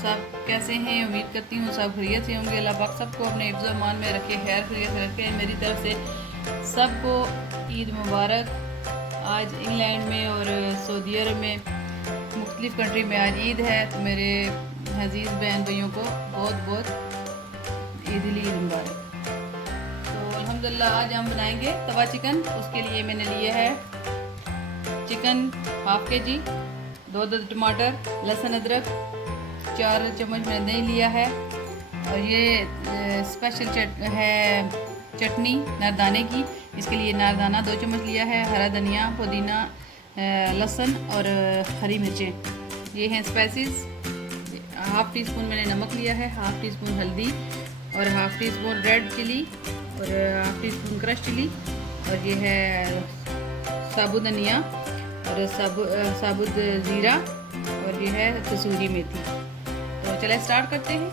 सब कैसे हैं? उम्मीद करती हूँ सब खैरियत से होंगे। अल्लाह पाक सबको अपने हिफ्ज़ मान में रखे, खैर खैरियत रखे। मेरी तरफ से सबको ईद मुबारक। आज इंग्लैंड में और सऊदी अरब में मुख्तलिफ़ कंट्री में आज ईद है, तो मेरे अजीज़ बहन भाइयों को बहुत बहुत ईद मुबारक। तो अल्हम्दुलिल्लाह आज हम बनाएंगे तवा चिकन। उसके लिए मैंने लिया है चिकन हाफ के जी, 2 टमाटर, लहसुन अदरक, 4 चम्मच मैंने दही लिया है। और ये स्पेशल चटनी नारदाने की, इसके लिए नारदाना 2 चम्मच लिया है, हरा धनिया, पुदीना, लहसुन और हरी मिर्चें। ये हैं स्पाइसेस। हाफ़ टी स्पून मैंने नमक लिया है, हाफ़ टी स्पून हल्दी और half teaspoon red chilli और half teaspoon crush chilli. और ये है साबुत धनिया और साबुत ज़ीरा और ये है कसूरी मेथी। तो चले स्टार्ट करते हैं।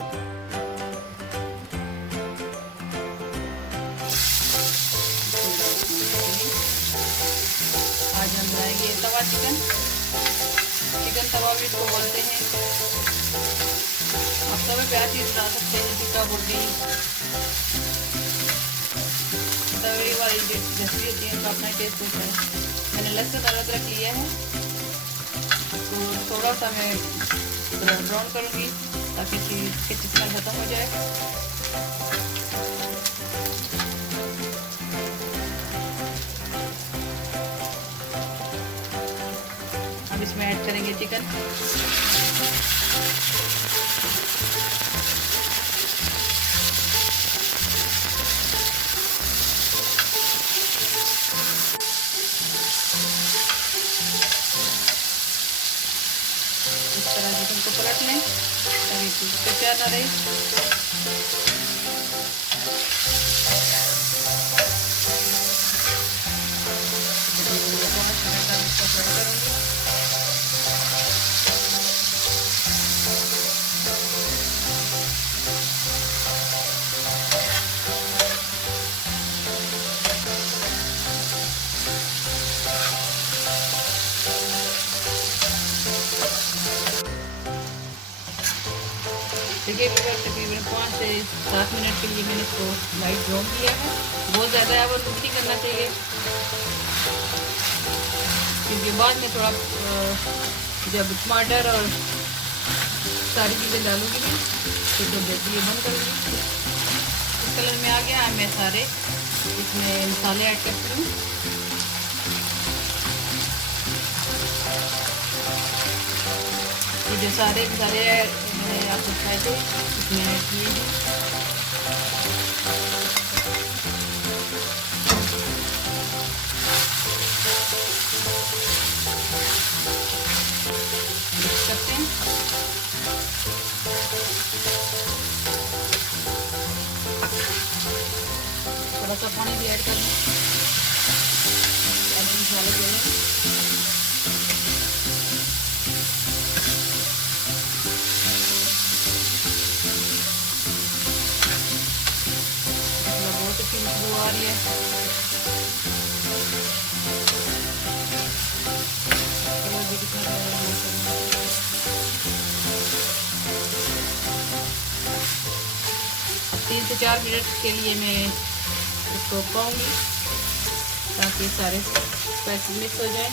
आज हम बनाएंगे तवा चिकन तवा भी इसको बोलते हैं। आप तवे पे हर चीज़ बना सकते हैं, टिक्का बुर्दी, तवे वाली रेसिपी होती है, उनका अपना टेस्ट होता है। मैंने लहसुन और अदरक लिया है, तो थोड़ा सा मैं ब्राउन करूँगी ताकि इसकी चिकन ख़त्म हो जाए। अब इसमें ऐड करेंगे चिकन। इस तरह चिकन को पलट लें ताकि कच्चा ना रहे। देखिए तकरीबन 5 से 7 मिनट के लिए मैंने इसको लाइट ब्राउन किया है। बहुत ज़्यादा है वो नहीं करना चाहिए, क्योंकि बाद में थोड़ा जब टमाटर और सारी चीज़ें डालूंगी भी तो जब जल्दी ये बंद करूँगी। इस कलर में आ गया है। मैं सारे इसमें मसाले ऐड करती हूँ। ये जो सारे मैंने आपको खाए थे इसमें ऐड किए हैं। मिक्स करते हैं। थोड़ा सा पानी भी ऐड कर दें ताकि मसाले जले। बहुत अच्छी खुशबू आ रही है। अब 3 से 4 मिनट के लिए मैं इसको पकाऊंगी ताकि सारे स्पाइसेस मिक्स हो जाए।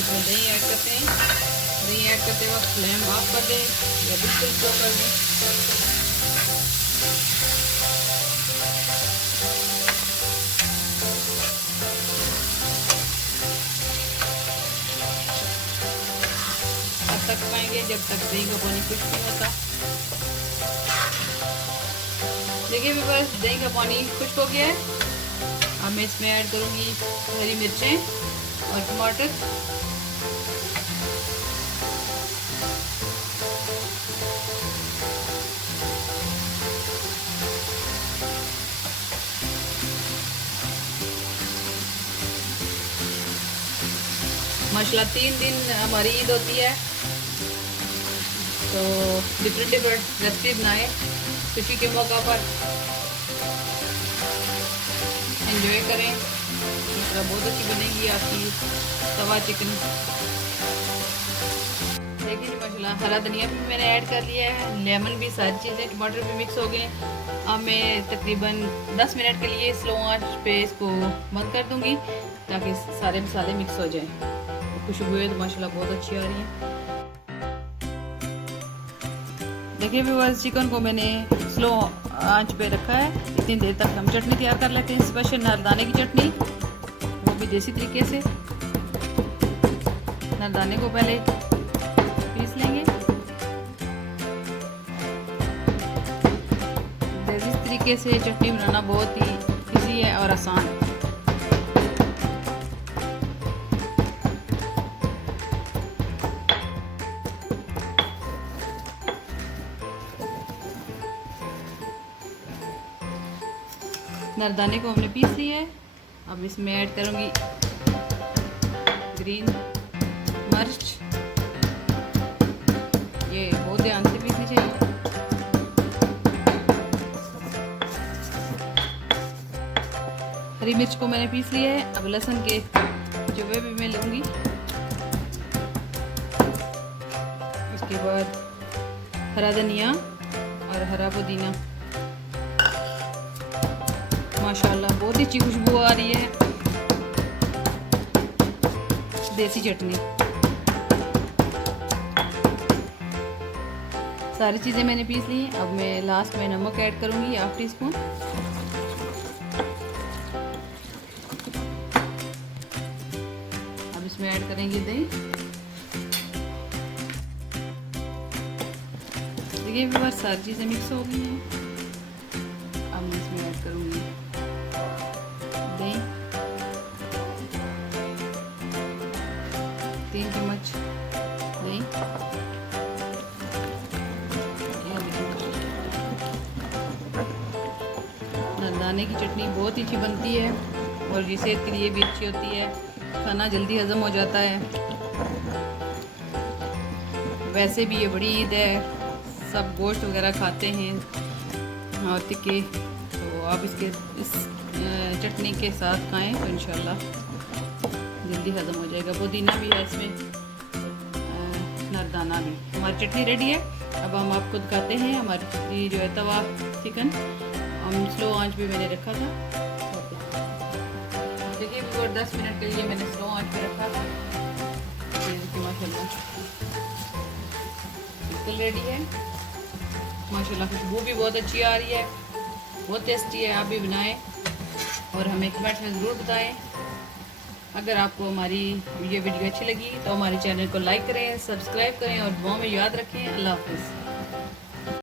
इसमें दही ऐड करते हैं। दही ऐड करते वक्त फ्लेम ऑफ कर दें या बिल्कुल स्लो कर दें। तब तक पकाएंगे जब तक दही का पानी खुश्क नहीं होता। देखिए भी बस दही का पानी खुश्क हो गया है। अब मैं इसमें ऐड करूँगी हरी मिर्चें और टमाटर। माशाल्लाह 3 दिन हमारी ईद होती है, तो डिफरेंट रेसिपी बनाए खुशी के मौका पर। एंजॉय करें। इस तरह बहुत अच्छी बनेगी आपकी तवा चिकन। देखिए माशाल्लाह हरा धनिया भी मैंने ऐड कर लिया है, लेमन भी, सारी चीज़ें, टमाटर भी मिक्स हो गए। अब मैं तकरीबन 10 मिनट के लिए स्लो आंच पे इसको बंद कर दूंगी ताकि सारे मसाले मिक्स हो जाएं। खुशबू तो माशाल्लाह बहुत अच्छी आ रही है। देखिए व्यूअर्स, चिकन को मैंने स्लो आंच पे रखा है। इतनी देर तक हम चटनी तैयार कर लेते हैं, स्पेशल नारदाने की चटनी, वो भी देसी तरीके से। नारदाने को पहले पीस लेंगे। देसी तरीके से चटनी बनाना बहुत ही इजी है और आसान है। नारदाने को हमने पीस लिया है। अब इसमें ऐड करूँगी ग्रीन मिर्च, ये बहुत ध्यान से पीसनी चाहिए। हरी मिर्च को मैंने पीस लिया है। अब लहसुन के चुवे भी मैं लूँगी। उसके बाद हरा धनिया और हरा पुदीना। माशाल्लाह बहुत ही अच्छी खुशबू आ रही है। देसी चटनी, सारी चीज़ें मैंने पीस ली। अब मैं लास्ट में नमक ऐड करूँगी 1/2 टीस्पून। अब इसमें ऐड करेंगे दही। देखिए व्यूअर्स, सारी चीज़ें मिक्स हो गई हैं। अब मैं इसमें ऐड करूँगी दही, 3 चम्मच दही। नारदाने की चटनी बहुत ही अच्छी बनती है और ये सेहत के लिए भी अच्छी होती है। खाना जल्दी हजम हो जाता है। वैसे भी ये बड़ी ईद है, सब गोश्त वगैरह खाते हैं और तिक्के, तो आप इस चटनी के साथ खाएं तो इंशाल्लाह जल्दी हजम हो जाएगा। पुदीना भी है इसमें, नारदाना भी। हमारी चटनी रेडी है। अब हम आपको दिखाते हैं हमारी जो है तवा चिकन। हम स्लो आंच पे मैंने रखा था। देखिए वो 10 मिनट के लिए मैंने स्लो आंच पे रखा था। माशाल्लाह बिल्कुल रेडी है। माशाल्लाह खुशबू भी बहुत अच्छी आ रही है, बहुत टेस्टी है। आप भी बनाएं और हमें कमेंट्स में ज़रूर बताएं। अगर आपको हमारी ये वीडियो अच्छी लगी तो हमारे चैनल को लाइक करें, सब्सक्राइब करें और दुआ में याद रखें। अल्लाह हाफ़िज़।